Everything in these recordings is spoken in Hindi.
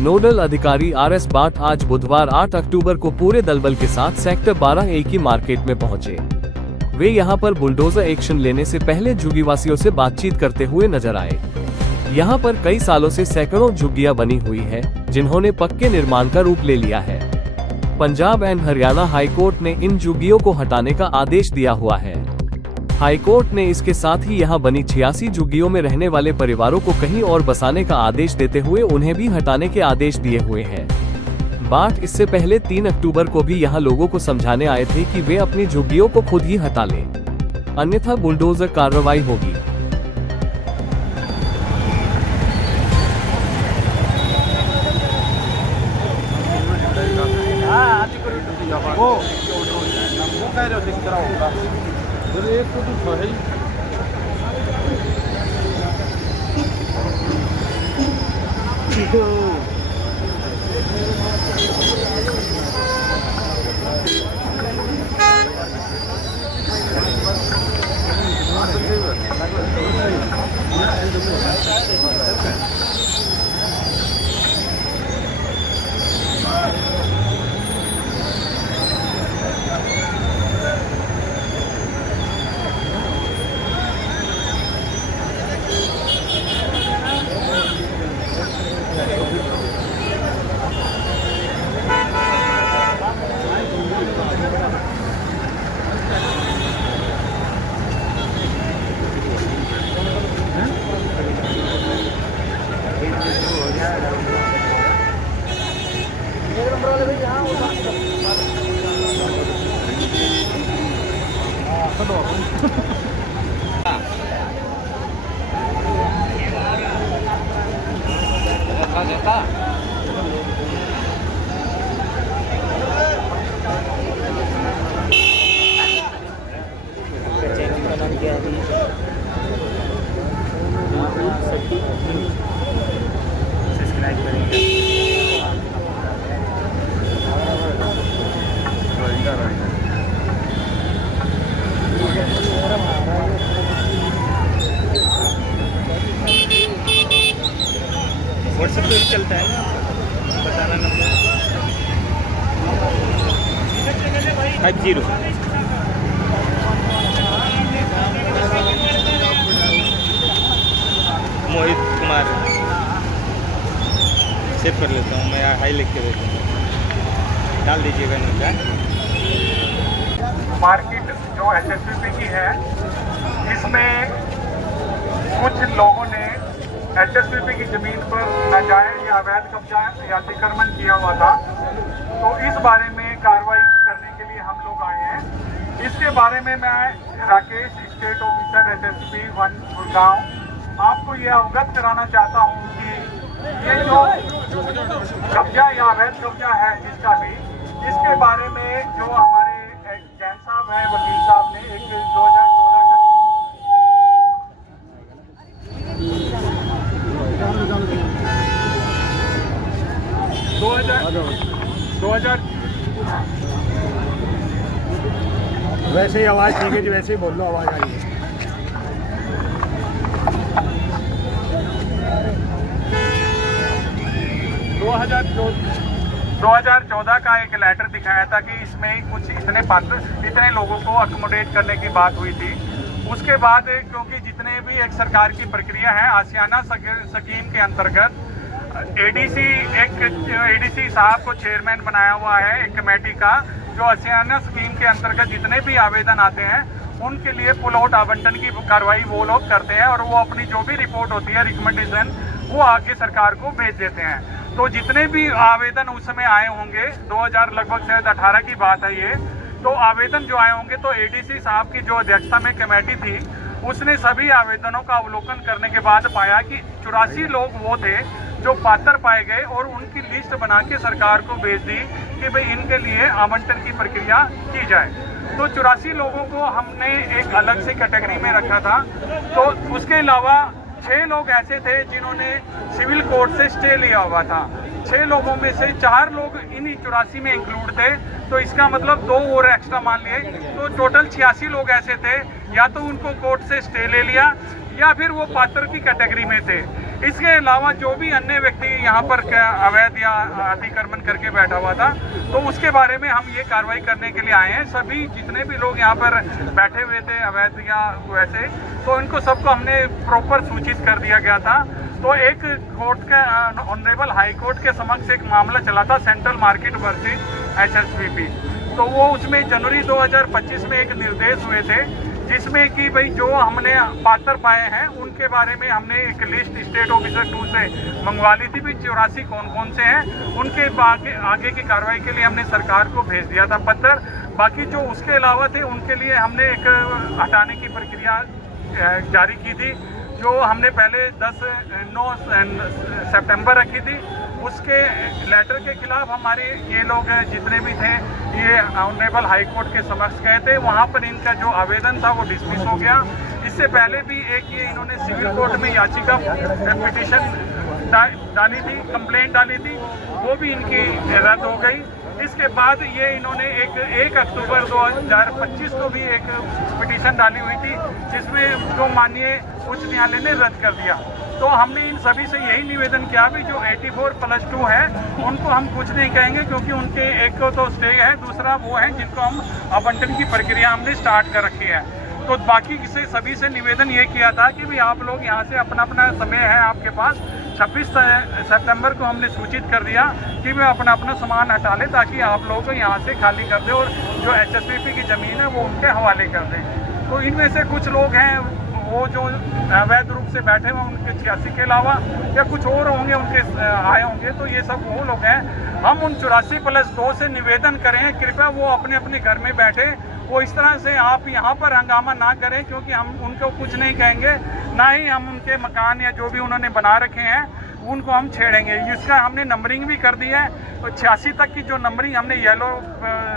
नोडल अधिकारी RS बाट आज बुधवार 8 अक्टूबर को पूरे दलबल के साथ सेक्टर 12A की मार्केट में पहुंचे। वे यहां पर बुलडोजर एक्शन लेने से पहले झुग्गीवासियों से बातचीत करते हुए नजर आए। यहां पर कई सालों से सैकड़ों झुग्गियां बनी हुई है, जिन्होंने पक्के निर्माण का रूप ले लिया है। पंजाब एंड हरियाणा हाईकोर्ट ने इन झुग्गियों को हटाने का आदेश दिया हुआ है। हाईकोर्ट ने इसके साथ ही यहां बनी 86 झुग्गियों में रहने वाले परिवारों को कहीं और बसाने का आदेश देते हुए उन्हें भी हटाने के आदेश दिए हुए हैं। बाट इससे पहले 3 अक्टूबर को भी यहां लोगों को समझाने आए थे कि वे अपनी झुग्गियों को खुद ही हटा लें, अन्यथा बुलडोजर कार्रवाई होगी। एक को तो है व्हाट्सएप पे भी चलता है ना, बताना नंबर 50। मोहित कुमार सेव कर लेता हूँ मैं, हाई लिख के देता हूँ, डाल दीजिएगा नीचे। मार्केट जो HSVP की है, इसमें कुछ लोगों ने HSVP की जमीन पर नाजायज या अवैध कब्जा या अतिक्रमण किया हुआ था, तो इस बारे में कार्रवाई करने के लिए हम लोग आए हैं। इसके बारे में मैं Rakesh, state officer SSP 1 Gurgaon, आपको ये अवगत कराना चाहता हूँ कि ये जो कब्जा या अवैध कब्जा है जिसका भी, इसके बारे में जो हमारे जैन साहब हैं, वकील साहब ने एक 2000 वैसे ही आवाज़ ठीक है जी, वैसे ही बोल लो, आवाज़ आ रही है। 2014 का एक लेटर दिखाया था कि इसमें कुछ इतने लोगों को अकोमोडेट करने की बात हुई थी। उसके बाद क्योंकि जितने भी एक सरकार की प्रक्रिया है, आसियाना स्कीम के अंतर्गत एडीसी साहब को चेयरमैन बनाया हुआ है एक कमेटी का, जो आसियाना स्कीम के अंतर्गत जितने भी आवेदन आते हैं उनके लिए पुल आउट आवंटन की कार्रवाई वो लोग करते हैं, और वो अपनी जो भी रिपोर्ट होती है, रिकमेंडेशन, वो आगे सरकार को भेज देते हैं। तो जितने भी आवेदन उस समय आए होंगे, 2000 लगभग शायद 18 की बात है ये, तो आवेदन जो आए होंगे, तो एडीसी साहब की जो अध्यक्षता में कमेटी थी, उसने सभी आवेदनों का अवलोकन करने के बाद पाया कि 84 लोग वो थे जो पात्र पाए गए, और उनकी लिस्ट बना के सरकार को भेज दी कि भाई इनके लिए आवंटन की प्रक्रिया की जाए। तो 84 लोगों को हमने एक अलग से कैटेगरी में रखा था। तो उसके अलावा 6 लोग ऐसे थे जिन्होंने सिविल कोर्ट से स्टे लिया हुआ था। 6 लोगों में से 4 लोग इन 84 में इंक्लूड थे, तो इसका मतलब 2 और एक्स्ट्रा मान लिए, तो टोटल 86 लोग ऐसे थे, या तो उनको कोर्ट से स्टे ले लिया या फिर वो पात्र की कैटेगरी में थे। इसके अलावा जो भी अन्य व्यक्ति यहाँ पर अवैध या अतिक्रमण करके बैठा हुआ था, तो उसके बारे में हम ये कार्रवाई करने के लिए आए हैं। सभी जितने भी लोग यहाँ पर बैठे हुए थे अवैध या वैसे, तो इनको सबको हमने प्रॉपर सूचित कर दिया गया था। तो एक कोर्ट का ऑनरेबल हाई कोर्ट के समक्ष एक मामला चला था, सेंट्रल मार्केट वर्सेस HSVP। तो वो उसमें जनवरी 2025 में एक निर्देश हुए थे, जिसमें कि भाई जो हमने पात्र पाए हैं उनके बारे में हमने एक लिस्ट स्टेट ऑफिसर 2 से मंगवा ली थी भी 84 कौन कौन से हैं, उनके आगे की कार्रवाई के लिए हमने सरकार को भेज दिया था पत्र। बाकी जो उसके अलावा थे उनके लिए हमने एक हटाने की प्रक्रिया जारी की थी, जो हमने पहले 9 सितंबर रखी थी। उसके लेटर के खिलाफ हमारे ये लोग जितने भी थे ये ऑनरेबल हाई कोर्ट के समक्ष गए थे। वहाँ पर इनका जो आवेदन था वो डिसमिस हो गया। इससे पहले भी एक ये इन्होंने सिविल कोर्ट में याचिका पिटीशन डाली थी, कंप्लेंट डाली थी, वो भी इनकी रद्द हो गई। इसके बाद ये इन्होंने 1 अक्टूबर 2025 को भी एक पिटीशन डाली हुई थी, जिसमें जो माननीय उच्च न्यायालय ने रद्द कर दिया। तो हमने इन सभी से यही निवेदन किया भी जो 84+2 है उनको हम कुछ नहीं कहेंगे, क्योंकि उनके एक को तो स्टे है, दूसरा वो है जिनको हम आवंटन की प्रक्रिया हमने स्टार्ट कर रखी है। तो बाकी से सभी से निवेदन ये किया था कि भी आप लोग यहाँ से अपना अपना समय है आपके पास, 26 सितंबर को हमने सूचित कर दिया कि वे अपना अपना सामान हटा लें, ताकि आप लोगों को यहाँ से खाली कर दें और जो HSVP की ज़मीन है वो उनके हवाले कर दें। तो इनमें से कुछ लोग हैं वो जो अवैध रूप से बैठे हुए उनके 86 के अलावा या कुछ और होंगे उनके आए होंगे, तो ये सब वो लोग हैं। हम उन 84+2 से निवेदन करें कृपया वो अपने अपने घर में बैठे, वो इस तरह से आप यहाँ पर हंगामा ना करें, क्योंकि हम उनको कुछ नहीं कहेंगे, ना ही हम उनके मकान या जो भी उन्होंने बना रखे हैं उनको हम छेड़ेंगे। इसका हमने नंबरिंग भी कर दी है, तो 86 तक की जो नंबरिंग हमने येलो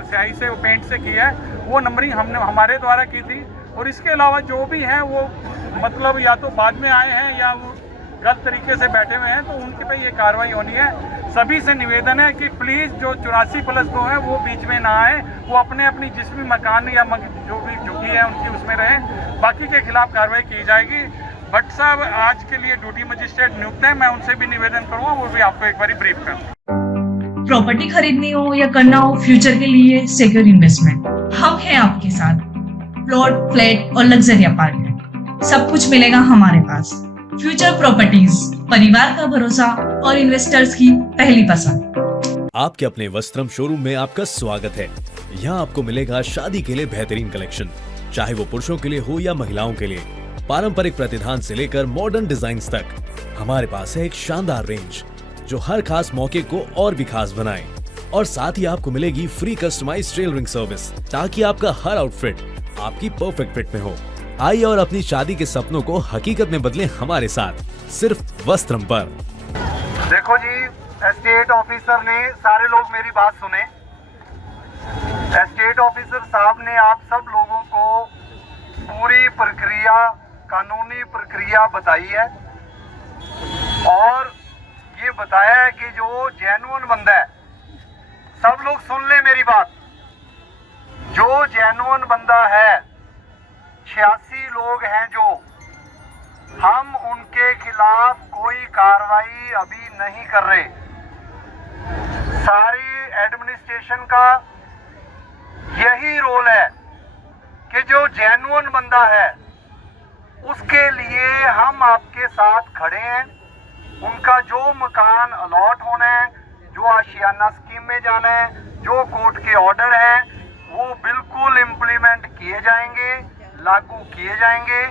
स्याही से पेंट से की है वो नंबरिंग हमने हमारे द्वारा की थी। और इसके अलावा जो भी हैं वो मतलब या तो बाद में आए हैं या वो गलत तरीके से बैठे हुए हैं, तो उनके पे ये कार्रवाई होनी है। सभी से निवेदन है कि प्लीज़ जो 84+2 है वो बीच में ना आए, वो अपने अपनी जिस भी मकान या जो भी झुग्गी है उनकी उसमें रहें, बाकी के खिलाफ कार्रवाई की जाएगी। भट्ट साहब आज के लिए ड्यूटी मजिस्ट्रेट नियुक्त है, मैं उनसे भी निवेदन करूँगा, वो भी आपको एक बार ब्रीफ कर दूँ। प्रॉपर्टी खरीदनी हो या करना हो फ्यूचर के लिए सिक्योर इन्वेस्टमेंट, हम हैं आपके साथ। प्लॉट, फ्लैट और लग्जरी अपार्टमेंट सब कुछ मिलेगा हमारे पास। फ्यूचर प्रॉपर्टीज, परिवार का भरोसा और इन्वेस्टर्स की पहली पसंद। आपके अपने वस्त्रम शोरूम में आपका स्वागत है। यहाँ आपको मिलेगा शादी के लिए बेहतरीन कलेक्शन, चाहे वो पुरुषों के लिए हो या महिलाओं के लिए। पारंपरिक प्रतिधान से लेकर मॉडर्न डिजाइन तक हमारे पास है एक शानदार रेंज जो हर खास मौके को और भी खास बनाए। और साथ ही आपको मिलेगी फ्री कस्टमाइज्ड टेलरिंग सर्विस, ताकि आपका हर आउटफिट आपकी परफेक्ट फिट में हो। आइए और अपनी शादी के सपनों को हकीकत में बदलें हमारे साथ, सिर्फ वस्त्रम पर। देखो जी, एस्टेट ऑफिसर ने, सारे लोग मेरी बात सुने, एस्टेट ऑफिसर साहब ने आप सब लोगों को पूरी प्रक्रिया, कानूनी प्रक्रिया बताई है और ये बताया है कि जो जेन्युइन बंदा है, सब लोग सुन ले मेरी बात, जो जेन्युइन बंदा है, 86 लोग हैं जो, हम उनके खिलाफ कोई कार्रवाई अभी नहीं कर रहे। सारी एडमिनिस्ट्रेशन का यही रोल है कि जो जेन्युइन बंदा है उसके लिए हम आपके साथ खड़े हैं। उनका जो मकान अलॉट होना है, जो आशियाना स्कीम में जाना है, जो कोर्ट के ऑर्डर हैं, वो बिल्कुल इम्प्लीमेंट किए जाएंगे, लागू किए जाएंगे।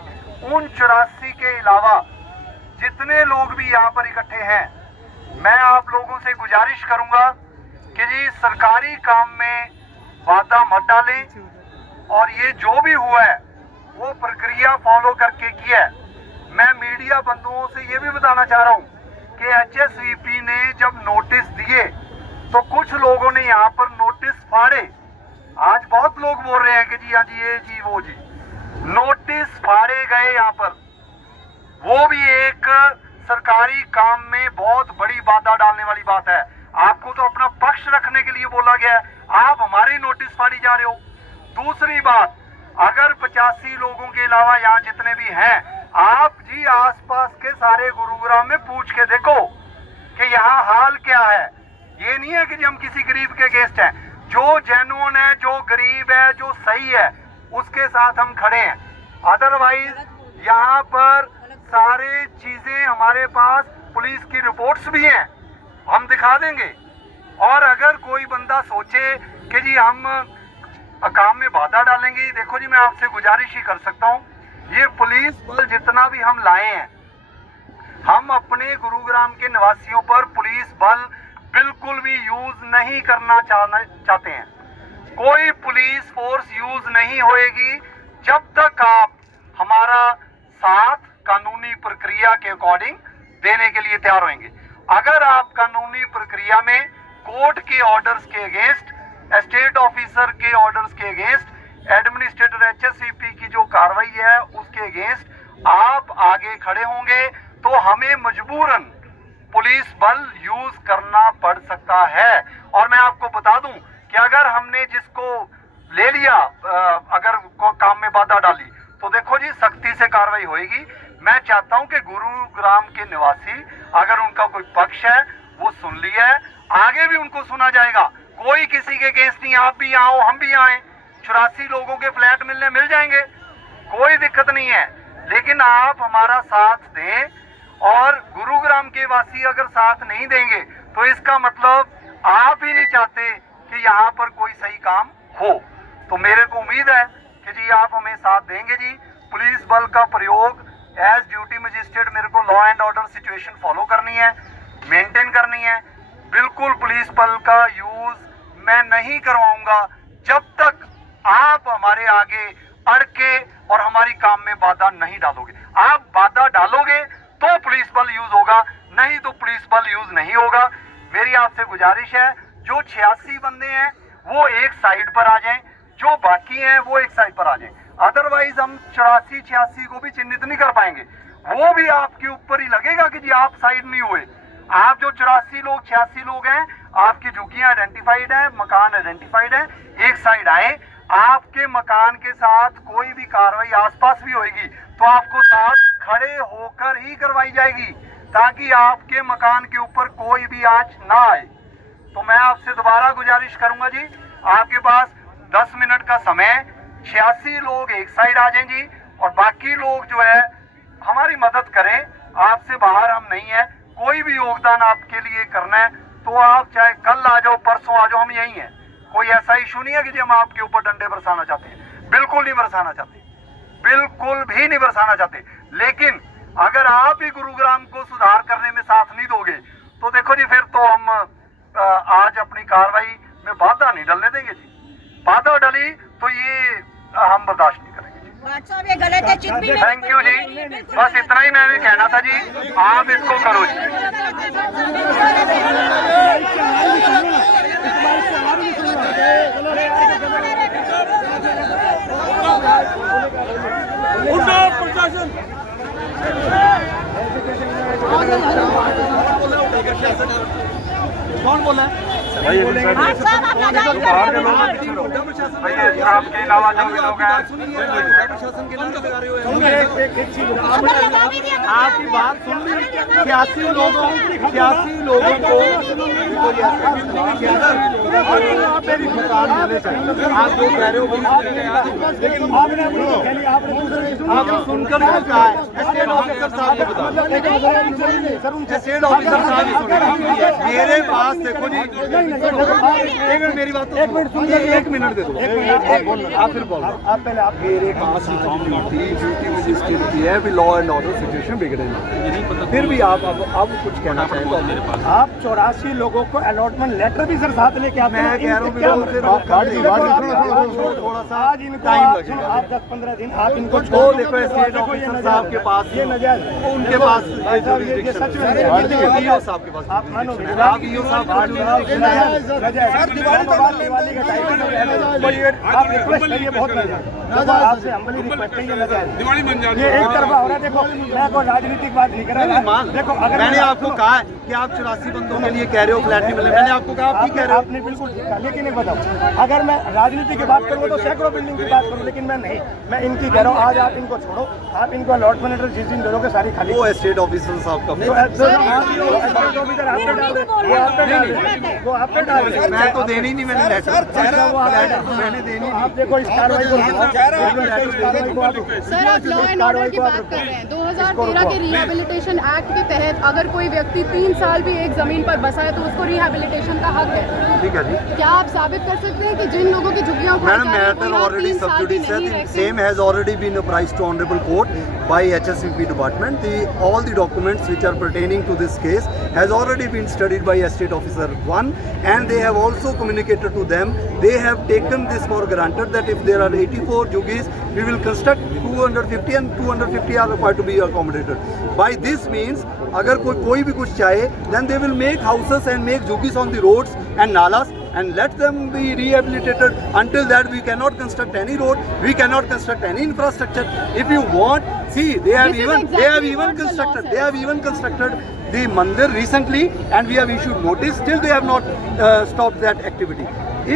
उन 84 के अलावा जितने लोग भी यहाँ पर इकट्ठे हैं, मैं आप लोगों से गुजारिश करूंगा कि जी सरकारी काम में बाधा मत डालें और ये जो भी हुआ है वो प्रक्रिया फॉलो करके किया है। मैं मीडिया बंधुओं से ये भी बताना चाह रहा हूँ कि HSVP ने जब नोटिस दिए तो कुछ लोगों ने यहाँ पर नोटिस फाड़े। आज बहुत लोग बोल रहे हैं कि जी हाँ जी ये जी वो जी, नोटिस फाड़े गए यहाँ पर। वो भी एक सरकारी काम में बहुत बड़ी बाधा डालने वाली बात है। आपको तो अपना पक्ष रखने के लिए बोला गया है, आप हमारे नोटिस फाड़ी जा रहे हो। दूसरी बात, अगर 85 लोगों के अलावा यहाँ जितने भी हैं आप जी आसपास के सारे गुरुग्राम में पूछ के देखो कि यहाँ हाल क्या है। ये नहीं है कि जी हम किसी गरीब के अगेंस्ट हैं। जो जेन्युइन है, जो गरीब है, जो सही है, उसके साथ हम खड़े हैं। अदरवाइज यहाँ पर सारी चीजें हमारे पास पुलिस की रिपोर्ट्स भी हैं, हम दिखा देंगे। और अगर कोई बंदा सोचे कि जी हम काम में बाधा डालेंगे, देखो जी मैं आपसे गुजारिश ही कर सकता हूँ, ये पुलिस बल जितना भी हम लाए हैं, हम अपने गुरुग्राम के निवासियों पर पुलिस बल बिल्कुल भी यूज नहीं करना चाहते हैं। कोई पुलिस फोर्स यूज नहीं होएगी जब तक आप हमारा साथ कानूनी प्रक्रिया के अकॉर्डिंग देने के लिए तैयार होंगे। अगर आप कानूनी प्रक्रिया में कोर्ट के ऑर्डर्स के अगेंस्ट, स्टेट ऑफिसर के ऑर्डर्स के अगेंस्ट, एडमिनिस्ट्रेटर HSCP की जो कार्रवाई है उसके अगेंस्ट आप आगे खड़े होंगे तो हमें मजबूरन पुलिस बल यूज करना पड़ सकता है। और मैं आपको बता दूं कि अगर हमने जिसको ले लिया, अगर काम में बाधा डाली, तो देखो जी सख्ती से कार्रवाई होगी। मैं चाहता हूं कि गुरुग्राम के निवासी, अगर उनका कोई पक्ष है वो सुन लिया है, आगे भी उनको सुना जाएगा। कोई किसी के अगेंस्ट नहीं, आप भी आओ हम भी आए, 84 लोगों के फ्लैट मिल जाएंगे, कोई दिक्कत नहीं है। लेकिन आप हमारा साथ दें, और गुरुग्राम के वासी अगर साथ नहीं देंगे तो इसका मतलब आप ही नहीं चाहते कि यहाँ पर कोई सही काम हो। तो मेरे को उम्मीद है कि जी आप हमें साथ देंगे जी। पुलिस बल का प्रयोग एज ड्यूटी मजिस्ट्रेट मेरे को law and order situation follow करनी है, मेंटेन करनी है। बिल्कुल पुलिस बल का यूज मैं नहीं करवाऊंगा जब तक आप हमारे आगे अड़ के और हमारी काम में बाधा नहीं डालोगे। आप बाधा डालोगे तो पुलिस बल यूज होगा, नहीं तो पुलिस बल यूज नहीं होगा। मेरी आपसे गुजारिश है, जो 86 बंदे हैं वो एक साइड पर आ जाएं, जो बाकी हैं वो एक साइड पर आ जाएं। अदरवाइज हम 84-86 को भी चिन्हित नहीं कर पाएंगे। वो भी आपके ऊपर ही लगेगा कि जी आप साइड नहीं हुए। आप जो 86 लोग हैं, आपकी झुग्गियां आइडेंटिफाइड है, मकान आइडेंटिफाइड है, एक साइड आए। आपके मकान के साथ कोई भी कार्रवाई आसपास भी होगी तो आपको साथ खड़े होकर ही करवाई जाएगी, ताकि आपके मकान के ऊपर कोई भी आंच ना आए। तो मैं आपसे दोबारा गुजारिश करूंगा जी, आपके पास 10 मिनट का समय, 86 लोग एक साइड आ जाएं जी, और बाकी लोग जो है हमारी मदद करें। आपसे बाहर हम नहीं है, कोई भी योगदान आपके लिए करना है तो आप चाहे कल आ जाओ, परसों आ जाओ, हम यही हैं। कोई ऐसा इशू नहीं है कि जी हम आपके ऊपर डंडे बरसाना चाहते हैं, बिल्कुल नहीं बरसाना चाहते, बिल्कुल भी नहीं बरसाना चाहते। लेकिन अगर आप ही गुरुग्राम को सुधार करने में साथ नहीं दोगे तो देखो जी फिर तो हम आज अपनी कार्रवाई में बाधा नहीं डलने देंगे जी। बाधा डली तो ये हम बर्दाश्त नहीं करेंगे जी। थैंक यू जी, बस इतना ही मैंने कहना था जी, आप इसको करो जी। कौन बोला है? आपके अलावा जो भी लोग हैं, आपकी बात सुन ली। 86 लोगों को आप मेरी दुकान होने चाहिए। आप जो कह रहे हो लेकिन आपने सुनकर क्या है, स्टेट ऑफिसर साहब ने बताया, स्टेट ऑफिसर साहब मेरे पास देखो जी, एक मिनट मेरी बात तो एक मिनट सुनिए, 1 मिनट दे दो, आप फिर बोलो। आप पहले आप मेरे पास ड्यूटी मजिस्ट्रेट की है, भी लॉ एंड ऑर्डर सिचुएशन बिगड़े ना, फिर भी आप अब कुछ कहना चाहें तो मेरे पास। आप 84 लोगों को अलॉटमेंट लेटर भी सर साथ लेके आते हैं। मैं कह रहा हूँ थोड़ा सा आज टाइम लगेगा, आप 10-15 दिन आप इनको छोड़। देखो स्टेट ऑफिसर साहब के पास ये नजायज, उनके पास सच में साहब के पास आप मानोगे, आप साहब दिवाली का टाइम आप रिक्वेस्ट करिए, बहुत आपसे हम्बली रिक्वेस्ट है, ये एक तरफा हो रहा है। देखो मैं कोई राजनीतिक बात नहीं कर रहा। देखो अगर मैंने आपको कहा है कि आप 84 बंदों के लिए कह रहे हो फ्लैट नहीं मिले, मैंने आपको कहा आप ठीक कह रहे हो। आपने बिल्कुल ठीक कहा, लेकिन एक बताओ, अगर मैं राजनीति की बात करूँ तो सैकड़ों बिल्डिंग की बात करूँ, लेकिन मैं नहीं, मैं इनकी कह रहा हूँ। आज आप इनको छोड़ो, आप इनको अलॉटमेंट लेटर जिस दिन दोगे सारी खाली। वो एस्टेट ऑफिसर साहब का वो आप पे डाल रहे। मैं तो देनी नहीं, मैंने लेटर मैंने देनी आप देखो इस कार्रवाई को। सर आप लॉ एंड ऑर्डर की बात कर रहे हैं। 2013 के रिहैबिलिटेशन एक्ट के तहत अगर कोई व्यक्ति 3 साल भी एक जमीन पर बसा है तो उसको रिहैबिलिटेशन का हक है। ठीक है जी। क्या आप साबित कर सकते हैं कि जिन लोगों की झुग्गियां Madam, matter already sub judice है. The same has already been apprised to Honorable Court by HSVP department. All the documents which are pertaining to this case has already been studied by Estate Officer 1, and they have also communicated to them. They have taken this for granted that if there are 84 jugis, we will construct 250 and 250 are required to be accommodated. By this means, अगर कोई भी कुछ चाहे, then they will make houses and make jugis on the roads and nalas. And let them be rehabilitated. Until that, we cannot construct any road. We cannot construct any infrastructure. If you want, see, they have even constructed the mandir recently, and we have issued notice. Still, they have not stopped that activity.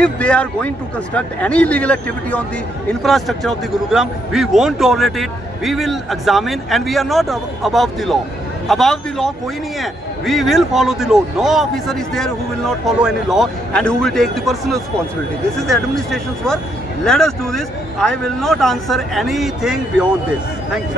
If they are going to construct any illegal activity on the infrastructure of the Gurugram, we won't tolerate it. We will examine, and we are not above the law. Above the law कोई नहीं है. We will follow the law. No officer is there who will not follow any law and who will take the personal responsibility. This is the administration's work. Let us do this. I will not answer anything beyond this. Thank you.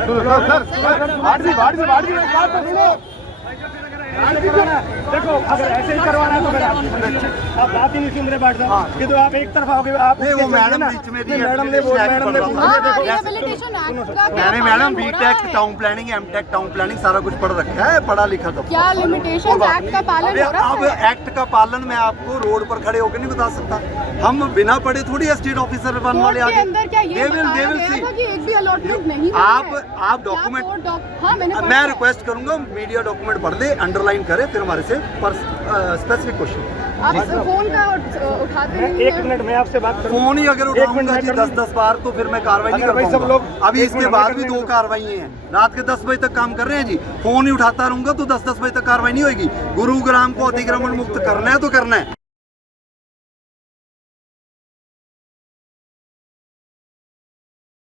देखो अगर ऐसे ही करवाना है तो फिर आप बात ही नहीं सुन रहे, बैठ जाओ। ये तो आप एक तरफा हो गए। आप नहीं, वो मैडम बीच में थी, मैडम ने मैंने madam BTech town planning, MTech town planning सारा कुछ पढ़ रखा है, पढ़ा लिखा था। क्या लिमिटेशंस एक्ट का पालन हो रहा अब है? एक्ट का पालन मैं आपको रोड पर खड़े होकर नहीं बता सकता। हम बिना पढ़े थोड़ी स्टेट ऑफिसर बनने वाले आगे। अंदर क्या ये बताया गया था कि एक भी अलॉटमेंट नहीं हुआ है? आप डॉक्यूमेंट, हाँ मैंने मैं रिक्वेस्ट करूंगा मीडिया डॉक्यूमेंट पढ़ ले, अंडरलाइन करे, फिर हमारे से स्पेसिफिक क्वेश्चन। आप फोन का उठाते हैं? एक मिनट में आपसे बात करूं। फोन ही अगर उठाऊंगा जी 10-10 बार तो फिर मैं कार्रवाई नहीं कर पाऊंगा। अभी इसके बाद भी 2 कार्रवाई हैं। रात के 10 बजे तक काम कर रहे हैं जी। फोन ही उठाता रहूंगा तो 10-10 बजे तक कार्रवाई नहीं होगी। गुरुग्राम को अतिक्रमण मुक्त करना है तो करना है।